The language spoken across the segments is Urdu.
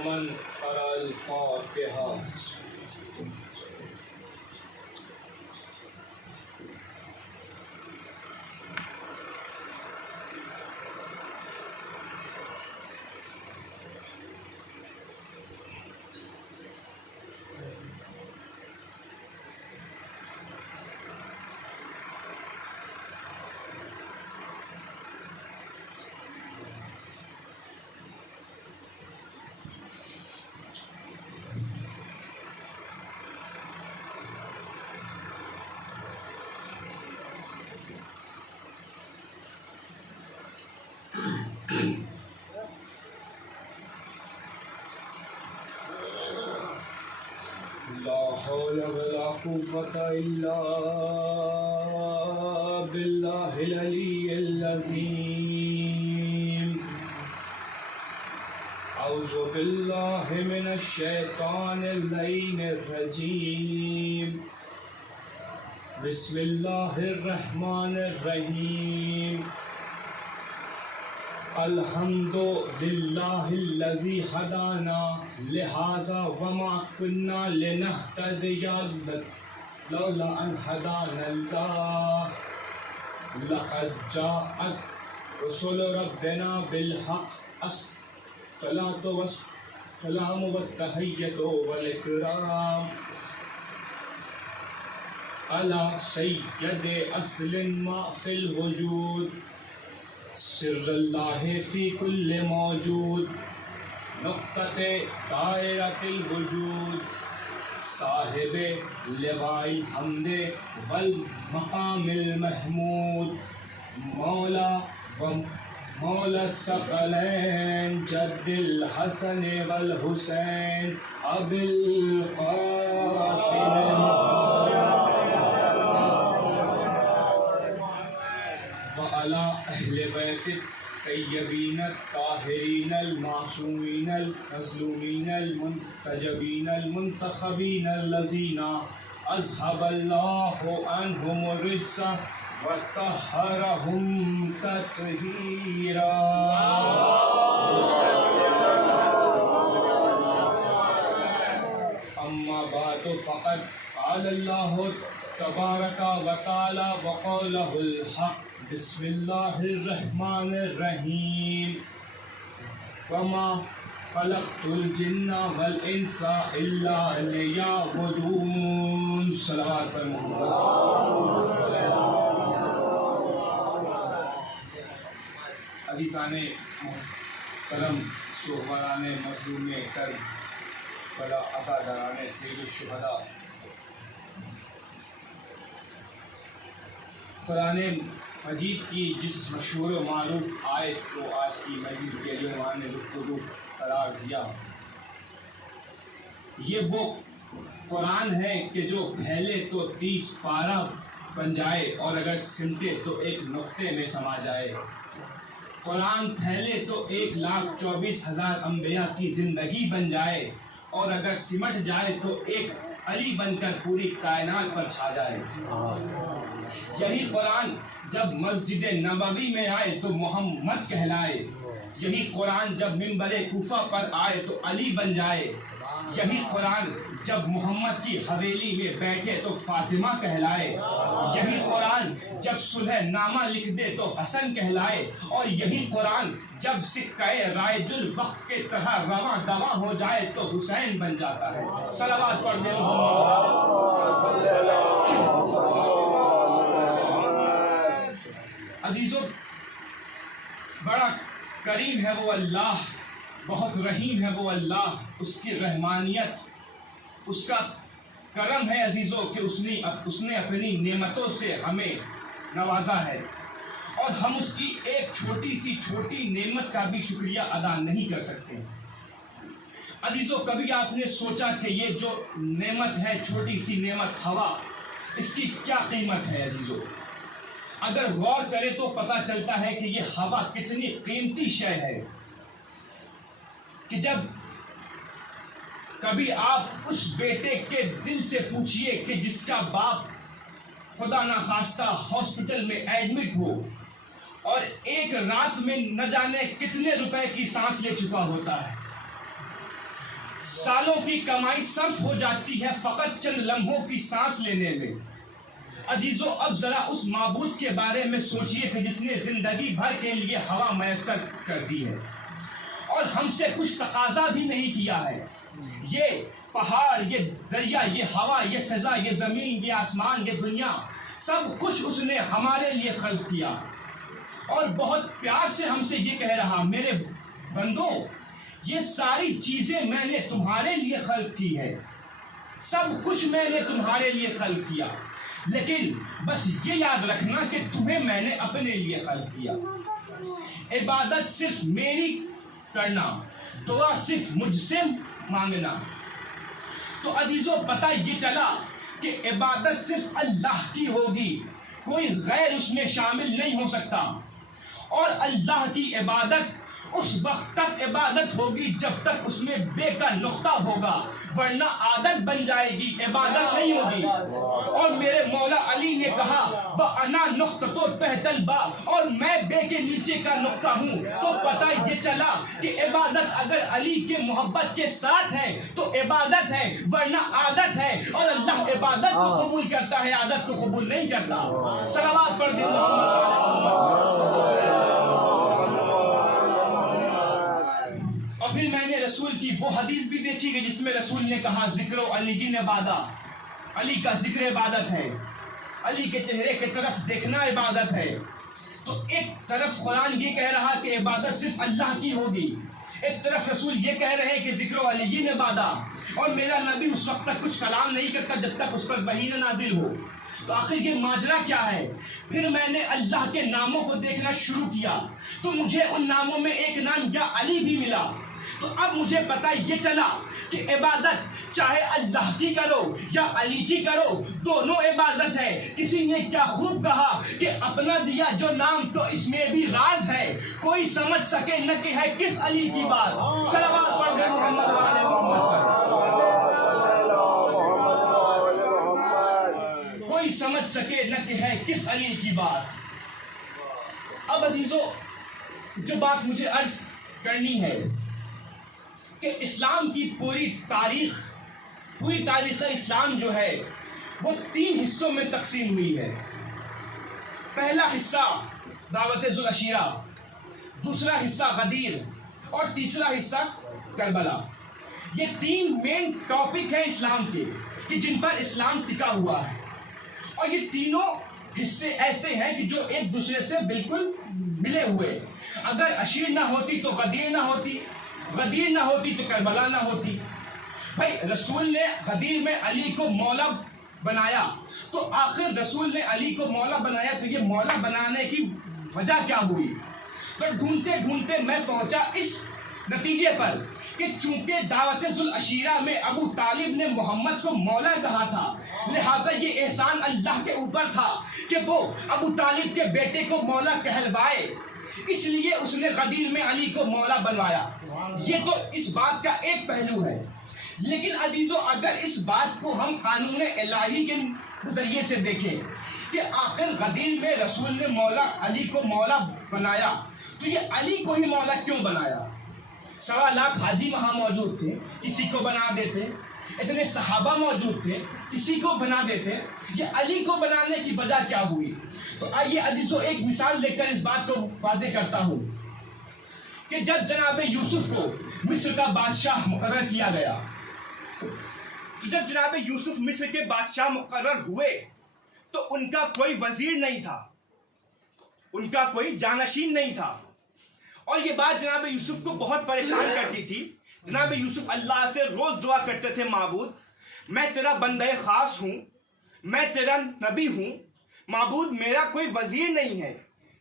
ومن قرأ الفاتحة. لا حول ولا قوة إلا بالله العلي العظيم. أعوذ بالله من الشيطان اللعين الرجيم. بسم الله الرحمن الرحيم. الحمد لله الذي هدانا لهذا وما كنا لنهتدي لولا أن هدانا الله. لقد جاءت رسل ربنا بالحق. الصلاة والسلام والتحية والإكرام على سيد أصل ما في الوجود. سر اللہ فی کل موجود. نقطۃ دائرۃ الوجود. صاحب لواء الحمد والمقام المحمود. مولا الثقلین جد الحسن والحسین ابی القاسم وعلى أهل بيت الطيبين الطاهرين المعصومين المظلومين المنتجبين المنتخبين الذين أذهب الله عنهم الرجس وطهرهم تطهيرا. أما بعد فقد قال الله تبارك وتعالى وقوله الحق. بسم الله الرحمن الرحيم. وما خلقت الجن والانس الا ليعبدون. صلوات پر محمد. عزیزان محترم، شوہران مظلوم کرب، بڑا عزاداران سید الشہداء، قرآن مجید کی جس مشہور و معروف آیت کو آج کی مجلس کے لیے عنوان گفتگو قرار دیا، یہ وہ قرآن ہے کہ جو پھیلے تو 30 پارہ بن جائے اور اگر سمٹے تو ایک نقطے میں سما جائے. قرآن پھیلے تو 1,24,000 انبیاء کی زندگی بن جائے اور اگر سمٹ جائے تو ایک علی بن کر پوری کائنات پر چھا جائے. یہی قرآن جب مسجد نبوی میں آئے تو محمد کہلائے. یہی قرآن جب منبر کوفہ پر آئے تو علی بن جائے. یہی قرآن جب محمد کی حویلی میں بیٹھے تو فاطمہ کہلائے. یہی قرآن جب صلح نامہ لکھ دے تو حسن کہلائے. اور یہی قرآن جب سکہ رائج الوقت کے طرح رواں دواں ہو جائے تو حسین بن جاتا ہے. صلوات پڑھ دے عزیزو. بڑا کریم ہے وہ اللہ، بہت رحیم ہے وہ اللہ. اس کی رحمانیت، اس کا کرم ہے عزیزو کہ اس نے اپنی نعمتوں سے ہمیں نوازا ہے اور ہم اس کی ایک چھوٹی نعمت کا بھی شکریہ ادا نہیں کر سکتے. عزیزو، کبھی آپ نے سوچا کہ یہ جو نعمت ہے، چھوٹی سی نعمت ہوا، اس کی کیا قیمت ہے عزیزو؟ اگر غور کرے تو پتہ چلتا ہے کہ یہ ہوا کتنی قیمتی شے ہے کہ جب کبھی آپ اس بیٹے کے دل سے پوچھئے کہ جس کا باپ خدا نخواستہ ہاسپٹل میں ایڈمٹ ہو اور ایک رات میں نہ جانے کتنے روپے کی سانس لے چکا ہوتا ہے، سالوں کی کمائی صرف ہو جاتی ہے فقط چند لمحوں کی سانس لینے میں۔ عزیزو اب ذرا اس معبود کے بارے میں سوچئے کہ جس نے زندگی بھر کے لیے ہوا میسر کر دی ہے اور ہم سے کچھ تقاضا بھی نہیں کیا ہے۔ یہ پہاڑ، یہ دریا، یہ ہوا، یہ فضا، یہ زمین، یہ آسمان، یہ دنیا، سب کچھ اس نے ہمارے لیے خلق کیا اور بہت پیار سے ہم سے یہ کہہ رہا، میرے بندو یہ ساری چیزیں میں نے تمہارے لیے خلق کی ہے، سب کچھ میں نے تمہارے لیے خلق کیا، لیکن بس یہ یاد رکھنا کہ تمہیں میں نے اپنے لیے خلق کیا۔ عبادت صرف میری کرنا، دعا صرف مجھ سے مانگنا۔ تو عزیزو پتہ یہ چلا کہ عبادت صرف اللہ کی ہوگی، کوئی غیر اس میں شامل نہیں ہو سکتا، اور اللہ کی عبادت اس وقت تک عبادت ہوگی جب تک اس میں بے کا نقطہ ہوگا، ورنہ عادت بن جائے گی، عبادت نہیں ہوگی۔ اور میرے مولا علی نے کہا وَأَنَا نُقْطَةٌ تَحْتَ الْبَاءِ، اور میں بے کے نیچے کا نقطہ ہوں۔ تو پتہ یہ چلا کہ عبادت اگر علی کے محبت کے ساتھ ہے تو عبادت ہے، ورنہ عادت ہے، اور اللہ عبادت کو قبول کرتا ہے، عادت کو قبول نہیں کرتا۔ صلوات پڑھ دیں اور پھر میں نے رسول کی وہ حدیث بھی دیکھی کہ جس میں رسول نے کہا ذکر علی عبادہ، علی کا ذکر عبادت ہے، علی کے چہرے کی طرف دیکھنا عبادت ہے۔ تو ایک طرف قرآن یہ کہہ رہا کہ عبادت صرف اللہ کی ہوگی، ایک طرف رسول یہ کہہ رہے کہ ذکر علی عبادہ، اور میرا نبی اس وقت تک کچھ کلام نہیں کرتا جب تک اس پر وحی نہ نازل ہو۔ تو آخر یہ ماجرا کیا ہے؟ پھر میں نے اللہ کے ناموں کو دیکھنا شروع کیا تو مجھے ان ناموں میں ایک نام یا علی بھی ملا۔ تو اب مجھے پتہ یہ چلا کہ عبادت چاہے اللہ کی کرو یا علی کی کرو، دونوں عبادت ہے۔ کسی نے کیا خوب کہا کہ اپنا دیا جو نام تو اس میں بھی راز ہے، کوئی سمجھ سکے نہ کہ ہے کس علی کی بات۔ صلوات پڑھ دیں محمد و آل محمد پر۔ کوئی سمجھ سکے نہ کہ ہے کس علی کی بات۔ اب عزیزو جو بات مجھے عرض کرنی ہے کہ اسلام کی پوری تاریخ اسلام جو ہے وہ 3 حصوں میں تقسیم ہوئی ہے۔ پہلا حصہ دعوت ذو العشیرہ، دوسرا حصہ غدیر، اور تیسرا حصہ کربلا۔ یہ 3 مین ٹاپک ہیں اسلام کے کہ جن پر اسلام ٹکا ہوا ہے، اور یہ تینوں حصے ایسے ہیں کہ جو ایک دوسرے سے بالکل ملے ہوئے۔ اگر عشیر نہ ہوتی تو غدیر نہ ہوتی، غدیر نہ ہوتی تو کربلا نہ ہوتی۔ بھائی رسول نے غدیر میں علی کو مولا بنایا، تو آخر رسول نے علی کو مولا بنایا تو یہ مولا بنانے کی وجہ کیا ہوئی؟ تو ڈھونڈتے ڈھونڈتے میں پہنچا اس نتیجے پر کہ چونکہ دعوت ذو العشیرہ میں ابو طالب نے محمد کو مولا کہا تھا، لہٰذا یہ احسان اللہ کے اوپر تھا کہ وہ ابو طالب کے بیٹے کو مولا کہلوائے، اس لیے اس نے غدیر میں علی کو مولا بنوایا۔ یہ تو اس بات کا ایک پہلو ہے، لیکن عزیزو اگر اس بات کو ہم قانون الہی کے ذریعے سے دیکھیں کہ آخر غدیر میں رسول نے مولا علی کو مولا بنایا، تو یہ علی کو ہی مولا کیوں بنایا؟ 1.25 لاکھ حاجی وہاں موجود تھے، کسی کو بنا دیتے، اتنے صحابہ موجود تھے، کسی کو بنا دیتے، یہ علی کو بنانے کی وجہ کیا ہوئی؟ تو آئیے عزیزو ایک مثال دے کر اس بات کو واضح کرتا ہوں کہ جب جناب یوسف کو مصر کا بادشاہ مقرر کیا گیا، تو جب جناب یوسف مصر کے بادشاہ مقرر ہوئے تو ان کا کوئی وزیر نہیں تھا، ان کا کوئی جانشین نہیں تھا، اور یہ بات جناب یوسف کو بہت پریشان کرتی تھی۔ جناب یوسف اللہ سے روز دعا کرتے تھے، معبود میں تیرا بندہ خاص ہوں، میں تیرا نبی ہوں، معبود میرا کوئی وزیر نہیں ہے،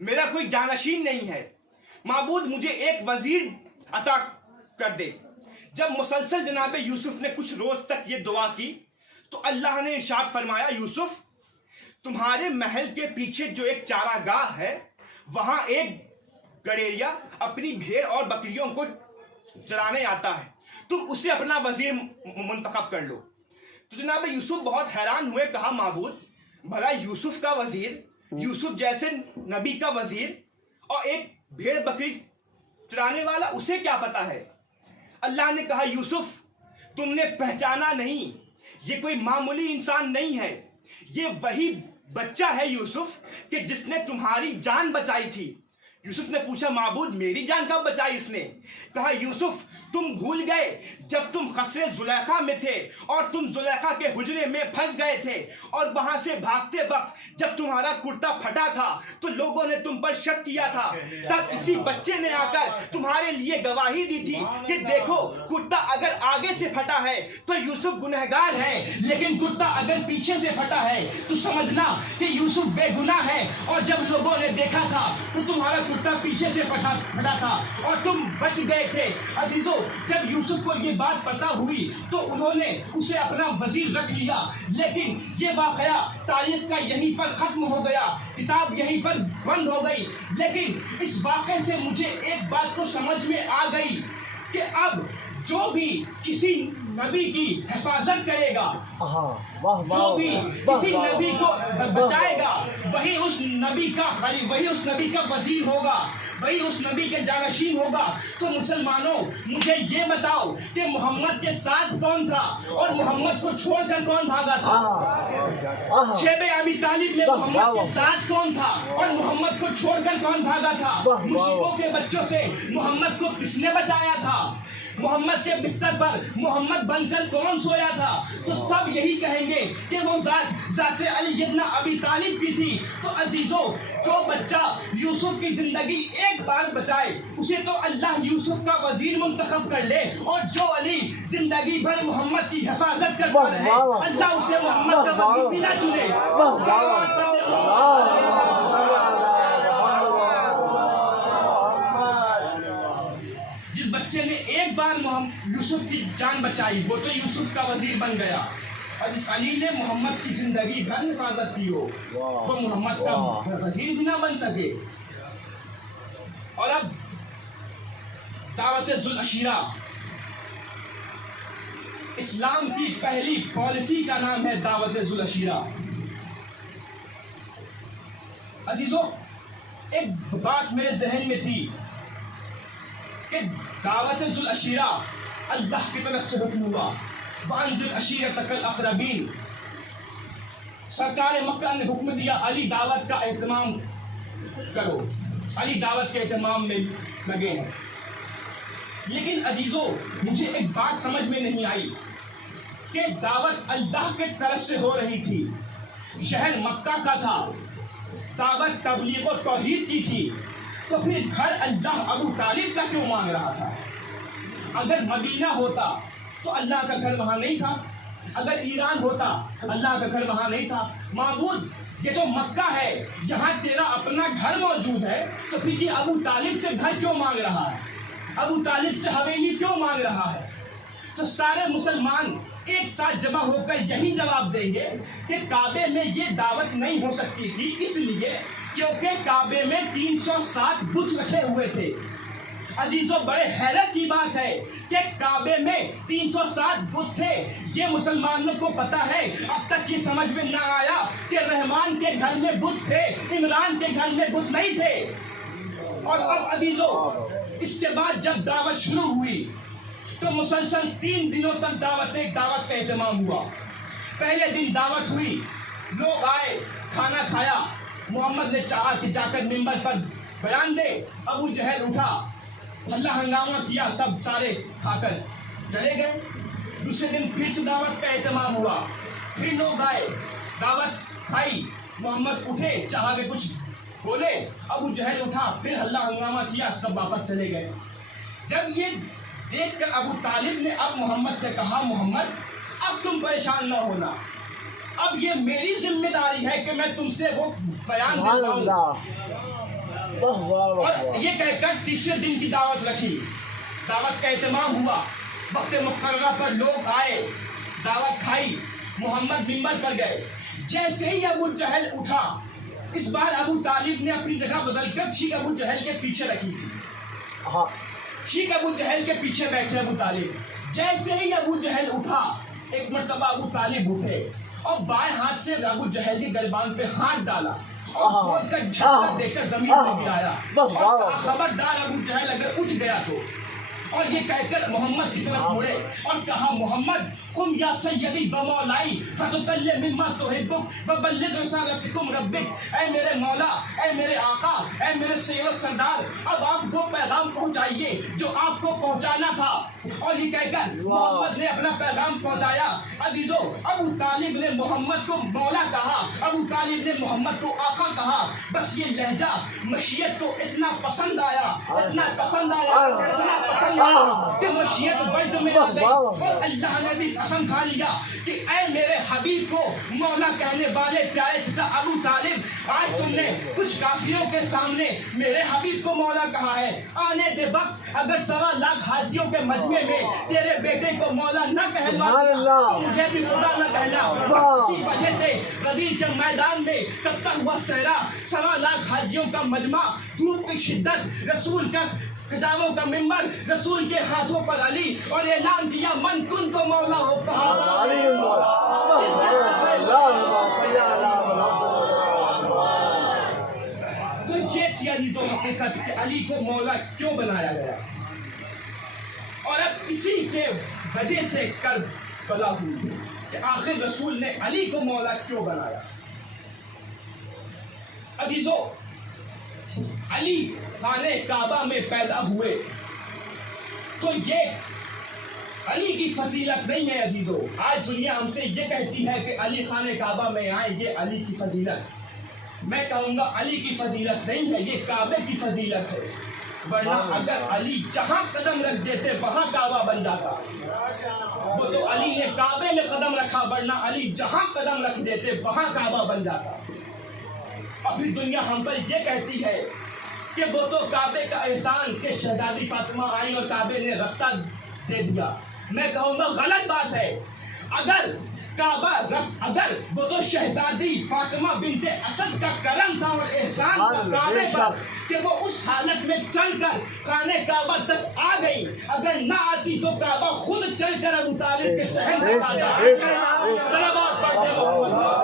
میرا کوئی جانشین نہیں ہے، معبود مجھے ایک وزیر عطا کر دے۔ جب مسلسل جناب یوسف نے کچھ روز تک یہ دعا کی تو اللہ نے ارشاد فرمایا، یوسف تمہارے محل کے پیچھے جو ایک چارہ گاہ ہے وہاں ایک گڑیریا اپنی بھیڑ اور بکریوں کو چرانے آتا ہے، تم اسے اپنا وزیر منتخب کر لو۔ تو جناب یوسف بہت حیران ہوئے، کہا معبود بھلا یوسف کا وزیر، یوسف جیسے نبی کا وزیر اور ایک بھیڑ بکری چرانے والا، اسے کیا پتا ہے؟ اللہ نے کہا یوسف تم نے پہچانا نہیں، یہ کوئی معمولی انسان نہیں ہے، یہ وہی بچہ ہے یوسف کہ جس نے تمہاری جان بچائی تھی۔ یوسف نے پوچھا معبود میری جان کب بچائی اس نے؟ کہا یوسف تم بھول گئے جب تم قصر زلیخا میں تھے اور تم زلیخا کے حجرے میں پھنس گئے تھے، اور وہاں سے بھاگتے وقت جب تمہارا کرتا پھٹا تھا تو لوگوں نے تم پر شک کیا تھا، تب اسی بچے نے آ کر تمہارے لیے گواہی دی تھی کہ دیکھو کرتا اگر آگے سے پھٹا ہے تو یوسف گنہگار ہے، لیکن کرتا اگر پیچھے سے پھٹا ہے تو سمجھنا کہ یوسف بے گناہ ہے۔ اور جب لوگوں نے دیکھا تھا تو تمہارا کرتا پیچھے سے پھٹا تھا اور تم بچ گئے تھے۔ عزیزو، جب یوسف کو یہ بات پتا ہوئی تو انہوں نے اسے اپنا وزیر رکھ لیا، لیکن یہ واقعہ تاریخ کا یہیں پر ختم ہو گیا، کتاب یہیں پر بند ہو گئی۔ لیکن اس واقعے سے مجھے ایک بات تو سمجھ میں آ گئی کہ اب جو بھی کسی نبی کی حفاظت کرے گا، جو بھی کسی نبی کو بچائے گا، وہی اس نبی کا وزیر ہوگا، وہی اس نبی کے جانشین ہوگا۔ تو مسلمانوں مجھے یہ بتاؤ کہ محمد کے ساتھ کون تھا اور محمد کو چھوڑ کر کون بھاگا تھا؟ شیب ابی طالب میں محمد کے ساتھ کون تھا اور محمد کو چھوڑ کر کون بھاگا تھا؟ مشرکوں کے بچوں سے محمد کو کس نے بچایا تھا؟ محمد کے بستر پر محمد بن کر کون سویا تھا؟ تو سب یہی کہیں گے کہ وہ ذات علی ابن ابی طالب کی تھی۔ تو عزیزو، جو بچہ یوسف کی زندگی ایک بار بچائے اسے تو اللہ یوسف کا وزیر منتخب کر لے، اور جو علی زندگی بھر محمد کی حفاظت کرتا رہے اللہ اسے محمد کا وزیر بھی نہ چنے۔ جس بچے نے ایک بار یوسف کی جان بچائی وہ تو یوسف کا وزیر بن گیا، اور جس علی نے محمد کی زندگی بھر حفاظت کی ہو وہ محمد کا وزیر بھی نہ بن سکے۔ اور اب دعوت ذوالعشیرہ، اسلام کی پہلی پالیسی کا نام ہے دعوت ذوالعشیرہ۔ عزیزو، ایک بات میرے ذہن میں تھی کہ دعوت ذوالعشیرہ اللہ کی طرف سے حکم ہوا، وَأَنذِرْ عَشِيرَتَكَ الْأَقْرَبِينَ۔ سرکار مکہ نے حکم دیا علی دعوت کا اہتمام کرو، علی دعوت کے اہتمام میں لگے ہیں۔ لیکن عزیزو، مجھے ایک بات سمجھ میں نہیں آئی کہ دعوت اللہ کے طرف سے ہو رہی تھی، شہر مکہ کا تھا، دعوت تبلیغ و توحید کی تھی، تو پھر گھر اللہ ابو طالب کا کیوں مانگ رہا تھا؟ اگر مدینہ ہوتا تو اللہ کا گھر وہاں نہیں تھا، اگر ایران ہوتا اللہ کا گھر وہاں نہیں تھا۔ معبود، یہ تو مکہ ہے، یہاں تیرا اپنا گھر موجود ہے، تو پھر یہ ابو طالب سے گھر کیوں مانگ رہا ہے؟ ابو طالب سے حویلی کیوں مانگ رہا ہے؟ تو سارے مسلمان ایک ساتھ جمع ہو کر یہی جواب دیں گے کہ کعبے میں یہ دعوت نہیں ہو سکتی تھی، اس لیے کیونکہ کعبے میں 307 بت رکھے ہوئے تھے۔ عزیزو، بڑے حیرت کی بات ہے کہ کعبے میں 307 بت تھے۔ یہ مسلمانوں کو پتا ہے، اب تک یہ سمجھ میں نہ آیا کہ رحمان کے گھر میں بت تھے، عمران کے گھر میں بت نہیں تھے۔ اور اب عزیزو، اس کے بعد جب دعوت شروع ہوئی تو مسلسل 3 دنوں تک دعوت کا اہتمام ہوا۔ پہلے دن دعوت ہوئی، لوگ آئے، کھانا کھایا، محمد نے چاہا کہ جا کر ممبر پر بیان دے، ابو جہل اٹھا، اللہ ہنگامہ کیا، سب سارے کھا کر چلے گئے۔ دوسرے دن پھر سے دعوت کا اہتمام ہوا، پھر لوگ آئے، دعوت کھائی، محمد اٹھے، چاہا کہ کچھ بولے، ابو جہل اٹھا، پھر اللہ ہنگامہ کیا، سب واپس چلے گئے۔ جب یہ دیکھ کر ابو طالب نے اب محمد سے کہا، محمد اب تم پریشان نہ ہونا، اب یہ میری ذمہ داری ہے کہ میں تم سے وہ بیان دیتا ہوں۔ اور یہ کہہ کر تیسرے دن کی دعوت رکھی، دعوت کا اہتمام ہوا، وقت مقررہ پر لوگ آئے، دعوت کھائی، محمد ممبر پر گئے۔ جیسے ہی ابو جہل اٹھا، اس بار ابو طالب نے اپنی جگہ بدل کر ٹھیک ابو جہل کے پیچھے رکھی تھی، ٹھیک ابو جہل کے پیچھے بیٹھے ابو طالب۔ جیسے ہی ابو جہل اٹھا، ایک مرتبہ ابو طالب اٹھے اور بائیں ہاتھ سے ابو جہل کی گریبان پہ ہاتھ ڈالا اور خود کا جھٹکا دے کر زمین پہ گرایا، اور خبردار ابو جہل اگر اٹھ گیا اور یہ کہہ کر محمد کی طرف مڑے اور کہا محمد قم یا سیدی و مولائی فتکلم مما تحبک وبلغ رسالتکم ربک، اے میرے مولا، اے میرے آقا، اے میرے سید و سردار، اب آپ وہ پیغام پہنچائیے جو آپ کو پہنچانا تھا۔ اور یہ کہہ کر محمد نے اپنا پیغام پہنچایا۔ عزیزو، ابو طالب نے محمد کو مولا کہا، ابو طالب نے محمد کو آقا کہا، بس یہ لہجہ مشیت کو اتنا پسند آیا، اتنا پسند آیا، اتنا پسند آیا کہ مشیت بیت میں آ گئی اور اللہ نے بھی قسم کھا لیا کہ اے میرے حبیب کو مولا کہنے والے پیارے چچا ابو طالب، آج تم نے کچھ کافروں کے سامنے میرے حبیب کو مولا کہا ہے، آنے دے وقت اگر 1.25 حاجیوں کے مجمع میں تیرے بیٹے کو مولا نہ کہلوا دیا تو مجھے بھی خدا نہ کہنا۔ اسی وجہ سے غدیر کے میدان میں تبتا ہوا صحرا، 1.25 حاجیوں کا مجمع، دھوپ کی شدت، رسول کا کتابوں کا ممبر، رسول کے ہاتھوں پر علی، اور اعلان کیا من کن تو مولا ہو تو یہ تھی عزیزوں حقیقت کہ علی کو مولا کیوں بنایا گیا، اور اب اسی کے وجہ سے کربلا ہوئی کہ آخر رسول نے علی کو مولا کیوں بنایا۔ عزیزوں، علی خانہ کعبہ میں پیدا ہوئے تو یہ علی کی فضیلت نہیں ہے۔ عزیزوں، آج دنیا ہم سے یہ کہتی ہے کہ علی خانہ کعبہ میں آئے، یہ علی کی فضیلت، میں کہوں گا علی کی فضیلت نہیں ہے، یہ کعبے کی فضیلت ہے، ورنہ اگر علی جہاں قدم رکھ دیتے وہاں کعبہ بن جاتا۔ وہ تو علی نے کعبے میں قدم رکھا، ورنہ علی جہاں قدم رکھ دیتے وہاں کعبہ بن جاتا۔ اور پھر دنیا ہم پر یہ کہتی ہے کہ وہ تو کعبے کا احسان کہ شہزادی فاطمہ آئی اور کعبے نے راستہ دے دیا۔ میں کہوں گا غلط بات ہے، اگر اگر وہ تو شہزادی فاطمہ بنت اسد کا کرم تھا اور احسان تھا کعبے پر کہ وہ اس حالت میں چل کر خانہ کعبہ تک آ گئی، اگر نہ آتی تو کعبہ خود چل کر ابو طالب کے صحن پر آ جاتا۔ صلوات پڑھتے محمد